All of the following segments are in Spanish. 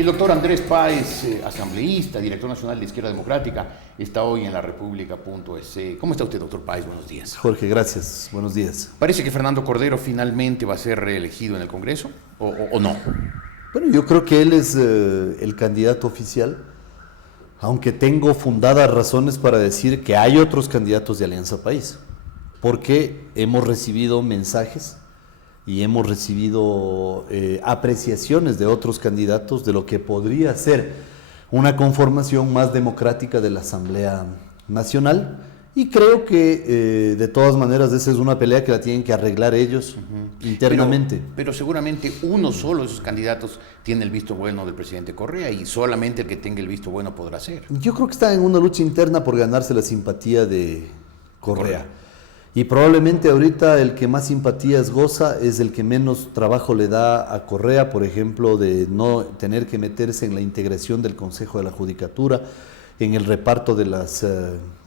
El doctor Andrés Páez, asambleísta, director nacional de Izquierda Democrática, está hoy en la República.es. ¿Cómo está usted, doctor Páez? Buenos días. Jorge, gracias. Buenos días. ¿Parece que Fernando Cordero finalmente va a ser reelegido en el Congreso o no? Bueno, yo creo que él es el candidato oficial, aunque tengo fundadas razones para decir que hay otros candidatos de Alianza País, porque hemos recibido mensajes y hemos recibido apreciaciones de otros candidatos de lo que podría ser una conformación más democrática de la Asamblea Nacional, y creo que de todas maneras esa es una pelea que la tienen que arreglar ellos internamente. Pero seguramente uno solo de esos candidatos tiene el visto bueno del presidente Correa, y solamente el que tenga el visto bueno podrá ser. Yo creo que está en una lucha interna por ganarse la simpatía de Correa. Y probablemente ahorita el que más simpatías goza es el que menos trabajo le da a Correa, por ejemplo, de no tener que meterse en la integración del Consejo de la Judicatura, en el reparto de las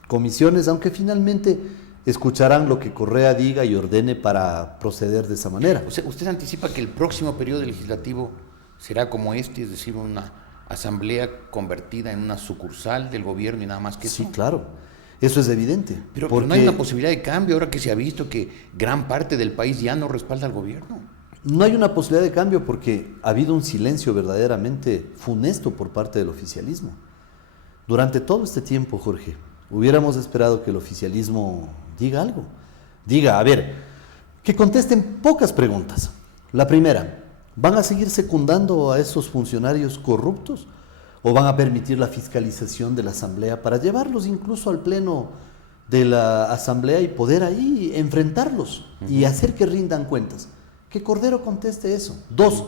comisiones, aunque finalmente escucharán lo que Correa diga y ordene para proceder de esa manera. ¿Usted anticipa que el próximo periodo legislativo será como este, es decir, una asamblea convertida en una sucursal del gobierno y nada más que eso? Sí, claro. Eso es evidente. Pero no hay una posibilidad de cambio ahora que se ha visto que gran parte del país ya no respalda al gobierno. No hay una posibilidad de cambio porque ha habido un silencio verdaderamente funesto por parte del oficialismo. Durante todo este tiempo, Jorge, hubiéramos esperado que el oficialismo diga algo. Diga, a ver, que contesten pocas preguntas. La primera, ¿van a seguir secundando a esos funcionarios corruptos? ¿O van a permitir la fiscalización de la Asamblea para llevarlos incluso al pleno de la Asamblea y poder ahí enfrentarlos y hacer que rindan cuentas? Que Cordero conteste eso. Dos,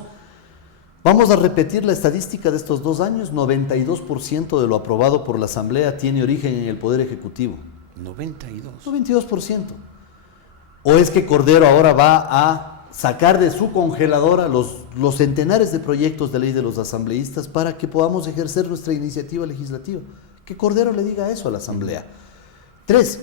vamos a repetir la estadística de estos 2 años. 92% de lo aprobado por la Asamblea tiene origen en el Poder Ejecutivo. 92%. ¿O es que Cordero ahora va a sacar de su congeladora los centenares de proyectos de ley de los asambleístas para que podamos ejercer nuestra iniciativa legislativa? Que Cordero le diga eso a la Asamblea. 3,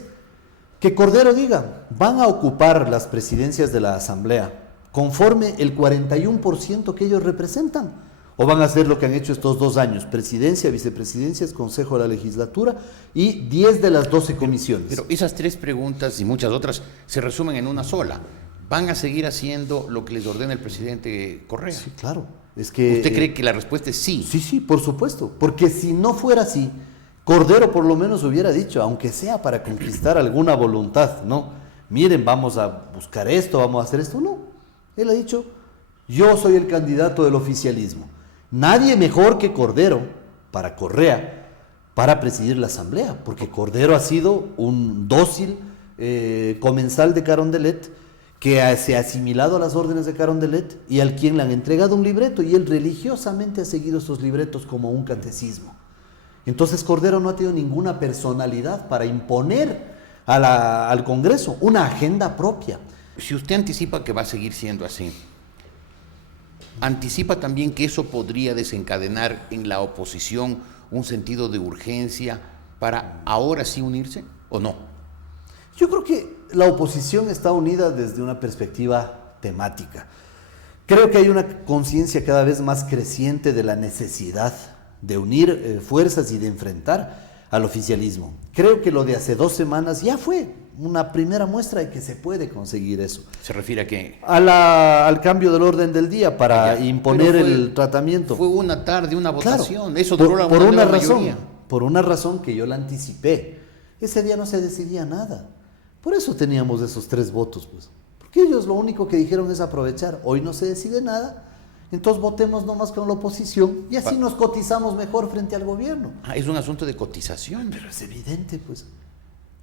que Cordero diga, van a ocupar las presidencias de la Asamblea conforme el 41% que ellos representan, o van a hacer lo que han hecho estos 2 años, presidencia, vicepresidencias, consejo de la legislatura y 10 de las 12 comisiones. Pero esas 3 preguntas y muchas otras se resumen en una sola. ¿Van a seguir haciendo lo que les ordena el presidente Correa? Sí, claro. Es que, ¿usted cree que la respuesta es sí? Sí, por supuesto. Porque si no fuera así, Cordero por lo menos hubiera dicho, aunque sea para conquistar alguna voluntad, ¿no? Miren, vamos a buscar esto, vamos a hacer esto. No. Él ha dicho, yo soy el candidato del oficialismo. Nadie mejor que Cordero para Correa, para presidir la Asamblea, porque Cordero ha sido un dócil comensal de Carondelet, que se ha asimilado a las órdenes de Carondelet y al quien le han entregado un libreto, y él religiosamente ha seguido esos libretos como un catecismo. Entonces Cordero no ha tenido ninguna personalidad para imponer al Congreso una agenda propia. Si usted anticipa que va a seguir siendo así, ¿anticipa también que eso podría desencadenar en la oposición un sentido de urgencia para ahora sí unirse o no? Yo creo que la oposición está unida desde una perspectiva temática. Creo que hay una conciencia cada vez más creciente de la necesidad de unir fuerzas y de enfrentar al oficialismo. Creo que lo de hace 2 semanas ya fue una primera muestra de que se puede conseguir eso. ¿Se refiere a qué? Al cambio del orden del día para imponer el tratamiento. Fue una tarde, una votación. Claro, eso duró por una razón, mayoría. Por una razón que yo la anticipé. Ese día no se decidía nada. Por eso teníamos esos 3 votos, pues. Porque ellos lo único que dijeron es aprovechar. Hoy no se decide nada, entonces votemos nomás con la oposición y así nos cotizamos mejor frente al gobierno. Es un asunto de cotización. Pero es evidente, pues.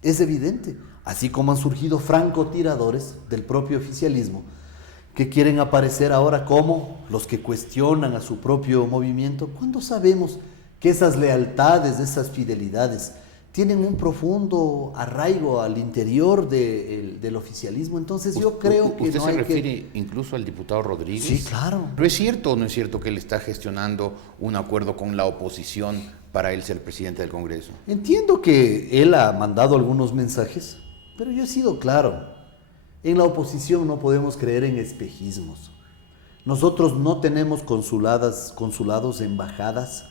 Es evidente. Así como han surgido francotiradores del propio oficialismo que quieren aparecer ahora como los que cuestionan a su propio movimiento, cuando sabemos que esas lealtades, esas fidelidades tienen un profundo arraigo al interior del oficialismo. Entonces yo creo que ¿Usted no se hay refiere incluso al diputado Rodríguez? Sí, claro. ¿Pero es cierto o no es cierto que él está gestionando un acuerdo con la oposición para él ser presidente del Congreso? Entiendo que él ha mandado algunos mensajes, pero yo he sido claro. En la oposición no podemos creer en espejismos. Nosotros no tenemos consulados, embajadas,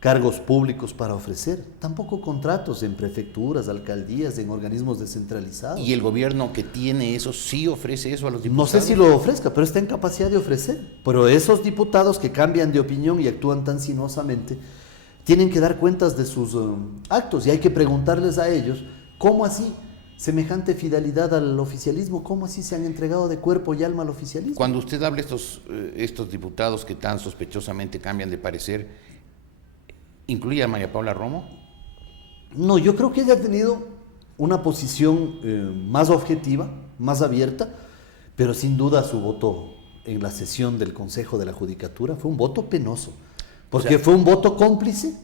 cargos públicos para ofrecer, tampoco contratos en prefecturas, alcaldías, en organismos descentralizados. ¿Y el gobierno que tiene eso sí ofrece eso a los No diputados? sé si lo ofrezca, pero está en capacidad de ofrecer. Pero esos diputados que cambian de opinión y actúan tan sinuosamente, tienen que dar cuentas de sus actos y hay que preguntarles a ellos cómo así semejante fidelidad al oficialismo, cómo así se han entregado de cuerpo y alma al oficialismo. Cuando usted habla estos diputados que tan sospechosamente cambian de parecer, ¿incluye a María Paula Romo? No, yo creo que ella ha tenido una posición más objetiva, más abierta, pero sin duda su voto en la sesión del Consejo de la Judicatura fue un voto penoso, porque fue un voto cómplice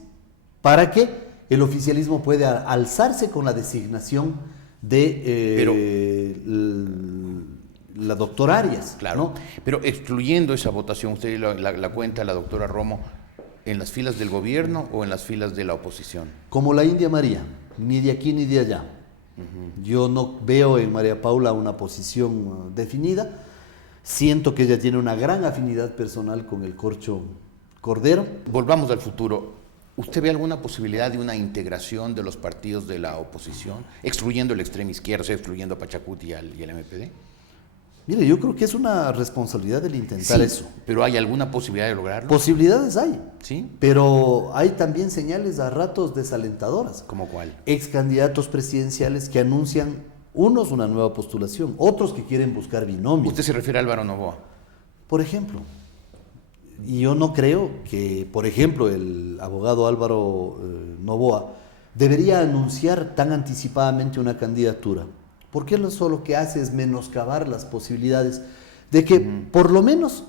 para que el oficialismo pueda alzarse con la designación de la doctora Arias. Claro, ¿no? pero excluyendo esa votación, ¿usted la cuenta la doctora Romo en las filas del gobierno o en las filas de la oposición? Como la India María, ni de aquí ni de allá. Yo no veo en María Paula una posición definida. Siento que ella tiene una gran afinidad personal con el Corcho Cordero. Volvamos al futuro. ¿Usted ve alguna posibilidad de una integración de los partidos de la oposición, excluyendo el extremo izquierdo, o sea, excluyendo a Pachacuti y al MPD? Mire, yo creo que es una responsabilidad del intentar eso. ¿Pero hay alguna posibilidad de lograrlo? Posibilidades hay, ¿Sí? pero hay también señales a ratos desalentadoras. ¿Cómo cuál? Ex candidatos presidenciales que anuncian, unos una nueva postulación, otros que quieren buscar binomios. ¿Usted se refiere a Álvaro Noboa? Por ejemplo, y yo no creo que, por ejemplo, el abogado Álvaro Noboa debería anunciar tan anticipadamente una candidatura, porque eso lo que hace es menoscabar las posibilidades de que por lo menos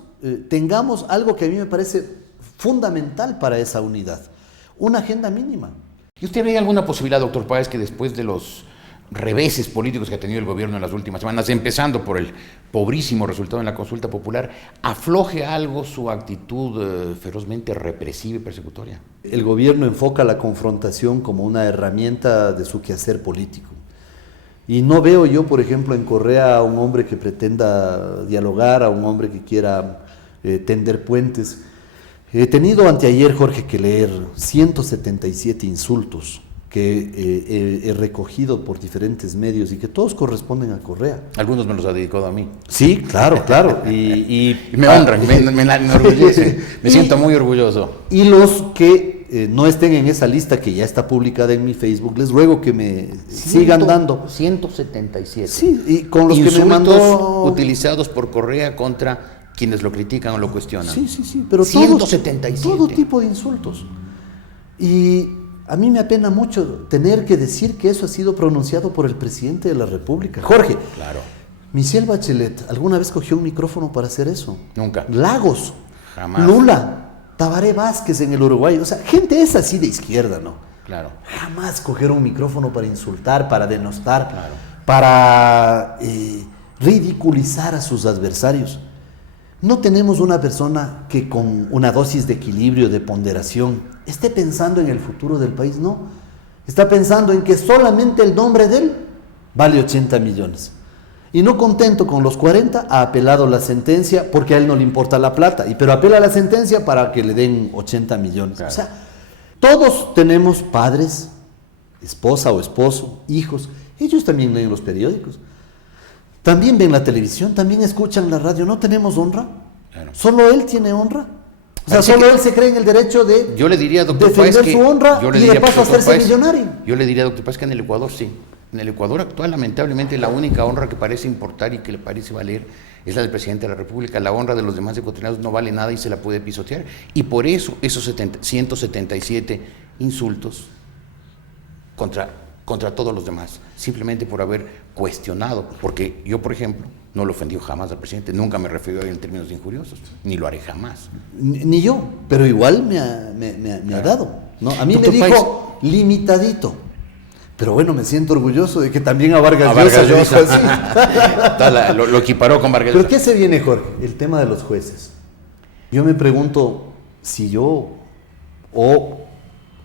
tengamos algo que a mí me parece fundamental para esa unidad, una agenda mínima. ¿Y usted ve alguna posibilidad, doctor Páez, que después de los reveses políticos que ha tenido el gobierno en las últimas semanas, empezando por el pobrísimo resultado en la consulta popular, afloje algo su actitud ferozmente represiva y persecutoria? El gobierno enfoca la confrontación como una herramienta de su quehacer político. Y no veo yo, por ejemplo, en Correa a un hombre que pretenda dialogar, a un hombre que quiera tender puentes. He tenido anteayer, Jorge, que leer 177 insultos que he recogido por diferentes medios y que todos corresponden a Correa. Algunos me los ha dedicado a mí. Sí, claro, claro. Y me honran, me enorgullecen, me siento muy orgulloso. Y los que no estén en esa lista que ya está publicada en mi Facebook, les ruego que me sigan dando. 177. Sí, y con los insultos que me mandó utilizados por Correa contra quienes lo critican o lo cuestionan. Sí, pero 177. Todo tipo de insultos. Y a mí me apena mucho tener que decir que eso ha sido pronunciado por el presidente de la República. Jorge, Claro. Michelle Bachelet, ¿alguna vez cogió un micrófono para hacer eso? Nunca. Lagos, Jamás. Lula, Tabaré Vázquez en el Uruguay. O sea, gente es así de izquierda, ¿no? Claro. Jamás coger un micrófono para insultar, para denostar, Claro. para ridiculizar a sus adversarios. No tenemos una persona que con una dosis de equilibrio, de ponderación, esté pensando en el futuro del país, no. Está pensando en que solamente el nombre de él vale 80 millones. Y no contento con los 40, ha apelado la sentencia porque a él no le importa la plata, pero apela la sentencia para que le den 80 millones. Claro. O sea, todos tenemos padres, esposa o esposo, hijos. Ellos también leen los periódicos. También ven la televisión, también escuchan la radio. ¿No tenemos honra? Claro. ¿Solo él tiene honra? O sea, Parece solo que él se cree en el derecho de Yo le diría, doctor defender Páez, que su honra y de paso doctor hacerse Páez, millonario. Yo le diría, doctor Páez, que en el Ecuador sí. En el Ecuador actual, lamentablemente, la única honra que parece importar y que le parece valer es la del presidente de la República. La honra de los demás ecuatorianos no vale nada y se la puede pisotear. Y por eso esos 177 insultos contra todos los demás, simplemente por haber cuestionado. Porque yo, por ejemplo, no lo ofendí jamás al presidente, nunca me refiero a él en términos injuriosos, ni lo haré jamás. Ni yo, pero igual me ha dado. ¿No? A mí Doctor me dijo limitadito. Pero bueno, me siento orgulloso de que también a Vargas Llosa Llosa lo equiparó con Vargas ¿Pero Llosa. qué se viene, Jorge? El tema de los jueces. Yo me pregunto si yo o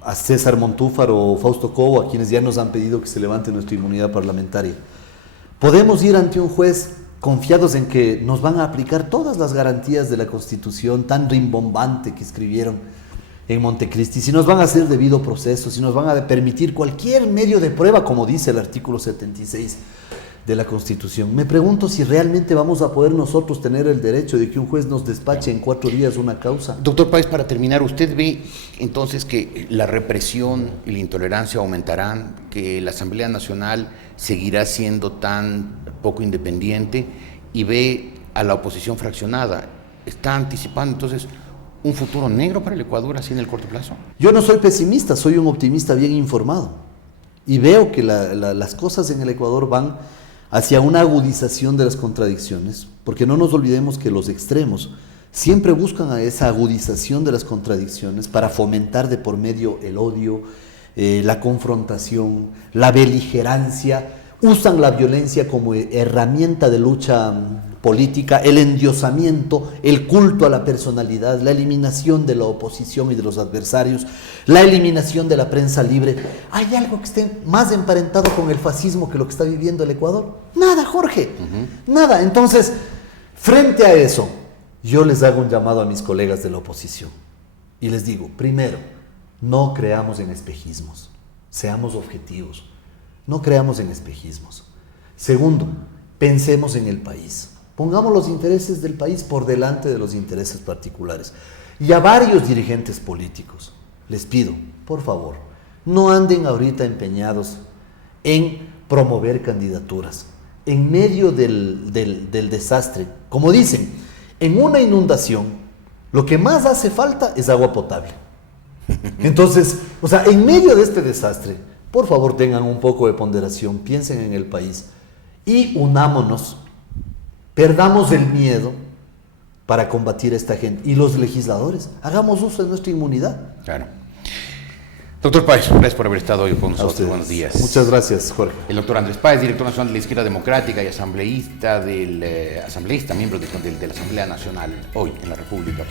a César Montúfar o Fausto Cobo, a quienes ya nos han pedido que se levante nuestra inmunidad parlamentaria, podemos ir ante un juez confiados en que nos van a aplicar todas las garantías de la Constitución tan rimbombante que escribieron en Montecristi, si nos van a hacer debido proceso, si nos van a permitir cualquier medio de prueba, como dice el artículo 76 de la Constitución. Me pregunto si realmente vamos a poder nosotros tener el derecho de que un juez nos despache en 4 días una causa. Doctor Páez, para terminar, ¿usted ve entonces que la represión y la intolerancia aumentarán, que la Asamblea Nacional seguirá siendo tan poco independiente y ve a la oposición fraccionada? ¿Está anticipando entonces un futuro negro para el Ecuador así en el corto plazo? Yo no soy pesimista, soy un optimista bien informado y veo que las cosas en el Ecuador van hacia una agudización de las contradicciones, porque no nos olvidemos que los extremos siempre buscan a esa agudización de las contradicciones para fomentar de por medio el odio, la confrontación, la beligerancia, usan la violencia como herramienta de lucha política, el endiosamiento, el culto a la personalidad, la eliminación de la oposición y de los adversarios, la eliminación de la prensa libre. ¿Hay algo que esté más emparentado con el fascismo que lo que está viviendo el Ecuador? Nada, Jorge, nada. Entonces, frente a eso, yo les hago un llamado a mis colegas de la oposición y les digo, primero, no creamos en espejismos, seamos objetivos, no creamos en espejismos. Segundo, pensemos en el país. Pongamos los intereses del país por delante de los intereses particulares. Y a varios dirigentes políticos les pido, por favor, no anden ahorita empeñados en promover candidaturas. En medio del desastre, como dicen, en una inundación, lo que más hace falta es agua potable. Entonces, o sea, en medio de este desastre, por favor tengan un poco de ponderación, piensen en el país y unámonos. Perdamos el miedo para combatir a esta gente. Y los legisladores, hagamos uso de nuestra inmunidad. Claro. Doctor Páez, gracias por haber estado hoy con nosotros. Buenos días. Muchas gracias, Jorge. El doctor Andrés Páez, director nacional de la Izquierda Democrática y asambleísta, miembro de la Asamblea Nacional, hoy en la República.